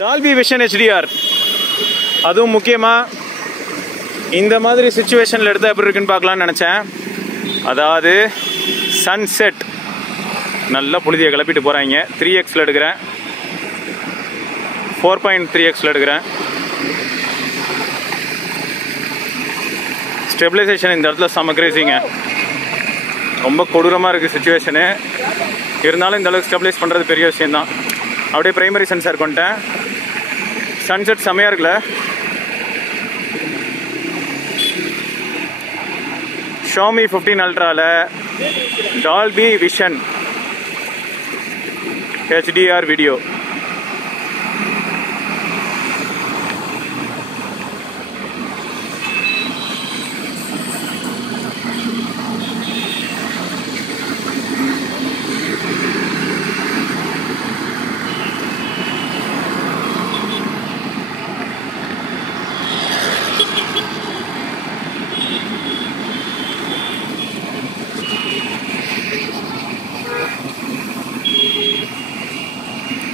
Dolby vision HDR அதுவும் முக்கியமாக இந்த மாதிரி சிச்சுவேஷனில் எடுத்தால் எப்படி இருக்குன்னு பார்க்கலான்னு நினச்சேன். அதாவது சன்செட் நல்லா புழுதியை கிளப்பிட்டு போகிறாங்க. 3x எடுக்கிறேன், 4.3x எடுக்கிறேன். ஸ்டெபிலைசேஷன் இந்த இடத்துல செம்ம கிரேசிங்க. ரொம்ப கொடூரமாக இருக்குது சிச்சுவேஷனு. இருந்தாலும் இந்த அளவுக்கு ஸ்டெபிலைஸ் பண்ணுறது பெரிய விஷயந்தான். அப்படியே ப்ரைமரி சென்சார் கொண்டேன். சன்செட் செம்மையாக இருக்குல்ல. Xiaomi 15 Ultraல டால்பி விஷன் HDR வீடியோ.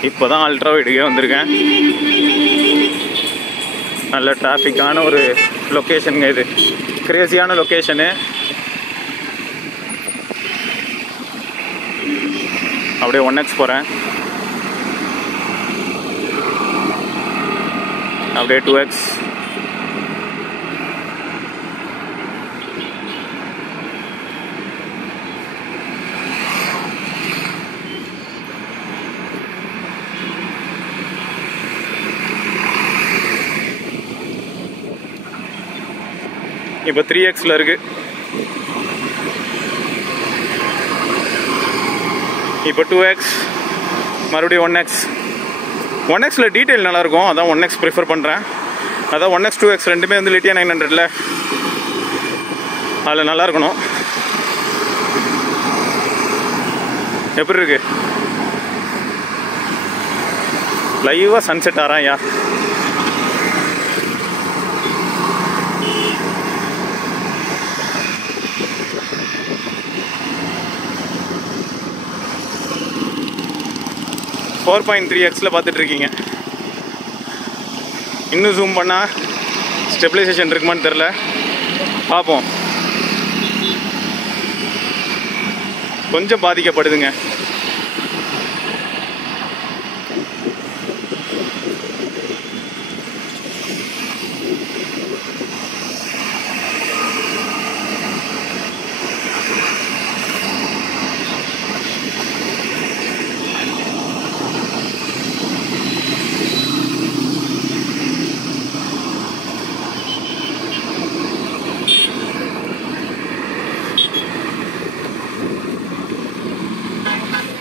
இப்போ தான் அல்ட்ரா வைடுக்கே வந்திருக்கேன். நல்ல டிராஃபிக்கான ஒரு லொக்கேஷனுங்க இது. கிரேசியான லொக்கேஷனு. அப்படியே 1x போகிறேன், அப்படியே 2x, இப்போ 3xல இருக்கு. இப்போ 2x, மறுபடியும் 1x. 1xல டீட்டெயில் நல்லாயிருக்கும், அதான் 1x ப்ரிஃபர் பண்ணுறேன். அதான் 1x 2x ரெண்டுமே வந்து லிட்டியா 900ல அதில் நல்லா இருக்கணும். எப்படி இருக்கு? லைவாக சன்செட் ஆறாயா. ஃபோர் 4.3xல பார்த்துட்ருக்கீங்க. இன்னும் ஜூம் பண்ணால் ஸ்டெபிலைசேஷன் இருக்குமான்னு தெரில, பார்ப்போம். கொஞ்சம் பாதிக்கப்படுதுங்க.